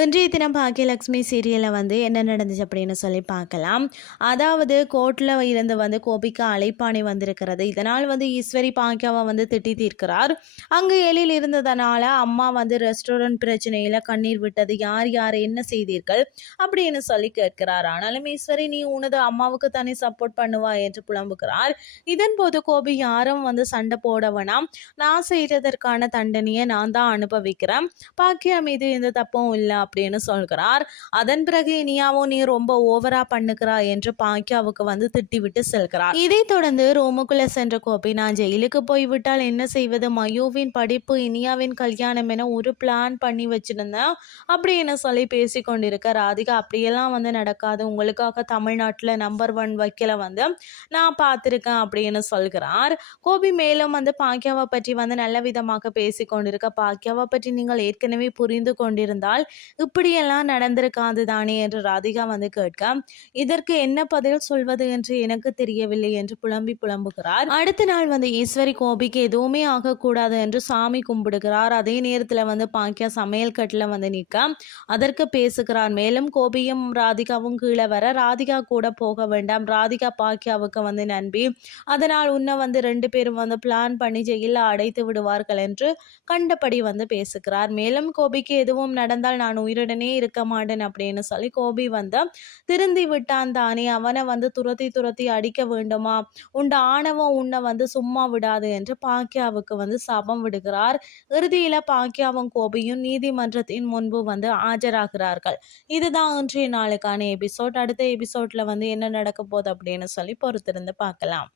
இன்றைய தினம் பாக்கியலக்ஷ்மி சீரியலில் வந்து என்ன நடந்துச்சு அப்படின்னு சொல்லி பார்க்கலாம். அதாவது கோர்ட்டில் இருந்து வந்து கோபிக்கு அழைப்பாணை வந்திருக்கிறது. இதனால் வந்து ஈஸ்வரி பாக்கியாவை வந்து திட்டி தீர்க்கிறார். அங்கு எழில் இருந்ததனால அம்மா வந்து ரெஸ்டாரண்ட் பிரச்சனையில் கண்ணீர் விட்டது. யார் யார் என்ன செய்தீர்கள்? அப்படின்னு சொல்லி கேட்கிறார். ஆனாலும் ஈஸ்வரி நீ உனது அம்மாவுக்கு தானே சப்போர்ட் பண்ணுவா என்று புலம்புகிறார் இதன் போது கோபி யாரும் வந்து சண்டை போட வேணாம். நான் செய்ததற்கான தண்டனையை நான் தான் அனுபவிக்கிறேன். பாக்கியா மீது எந்த தப்பும் இல்லை. அப்படின்னு சொல்கிறார். அதன் பிறகு இனியாவும் நீ ரொம்ப ஓவரா பண்ணுகிறா என்று பாக்கியாவுக்கு வந்து திட்டிவிட்டு செல்கிறார். இதைத் தொடர்ந்து ரோமுக்குள்ள சென்ற கோபி நான் ஜெயிலுக்கு போய்விட்டால் என்ன செய்வது? மயூவின் படிப்பு இனியாவின் கல்யாணம் என ஒரு பிளான் பண்ணி வச்சிருந்தேன் அப்படின்னு சொல்லி பேசி கொண்டிருக்க ராதிகா அப்படியெல்லாம் வந்து நடக்காது. உங்களுக்காக தமிழ்நாட்டில் நம்பர் ஒன் வைக்கல வந்து நான் பார்த்துருக்கேன் அப்படின்னு சொல்கிறார். கோபி மேலும் வந்து பாக்கியாவை பற்றி வந்து நல்ல விதமாக பேசி கொண்டிருக்க பாக்கியாவை பற்றி நீங்கள் ஏற்கனவே புரிந்து கொண்டிருந்தால் இப்படியெல்லாம் நடந்திருக்காது தானே என்று ராதிகா வந்து கேட்க. இதற்கு என்ன பதில் சொல்வது என்று எனக்கு தெரியவில்லை என்று புலம்பி புலம்புகிறார். அடுத்த நாள் வந்து ஈஸ்வரி கோபிக்கு எதுவுமே ஆகக்கூடாது என்று சாமி கும்பிடுகிறார். அதே நேரத்தில் வந்து பாக்கியா சமையல் கட்டில் வந்து நிற்க அதற்கு பேசுகிறார். மேலும் கோபியும் ராதிகாவும் கீழே வர ராதிகா கூட போக வேண்டாம். ராதிகா பாக்கியாவுக்கு வந்து நம்பி அதனால் உன்னை வந்து ரெண்டு பேரும் வந்து பிளான் பண்ணி ஜெயிலில் அடைத்து விடுவார்கள் என்று கண்டபடி வந்து பேசுகிறார். மேலும் கோபிக்கு எதுவும் நடந்தால் நான் உயிருடனே இருக்க மாட்டேன் அப்படின்னு சொல்லி கோபி வந்து திருந்தி விட்டான் தானே. அவனை வந்து துரத்தி துரத்தி அடிக்க வேண்டுமா? உண்ட ஆணவம் உன்னை வந்து சும்மா விடாது என்று பாக்கியாவுக்கு வந்து சாபம் விடுகிறார். இறுதியில பாக்கியாவும் கோபியும் நீதிமன்றத்தின் முன்பு வந்து ஆஜராகிறார்கள். இதுதான் இன்றைய நாளுக்கான எபிசோட். அடுத்த எபிசோட்ல வந்து என்ன நடக்க போகுது அப்படின்னு சொல்லி பொறுத்திருந்து பார்க்கலாம்.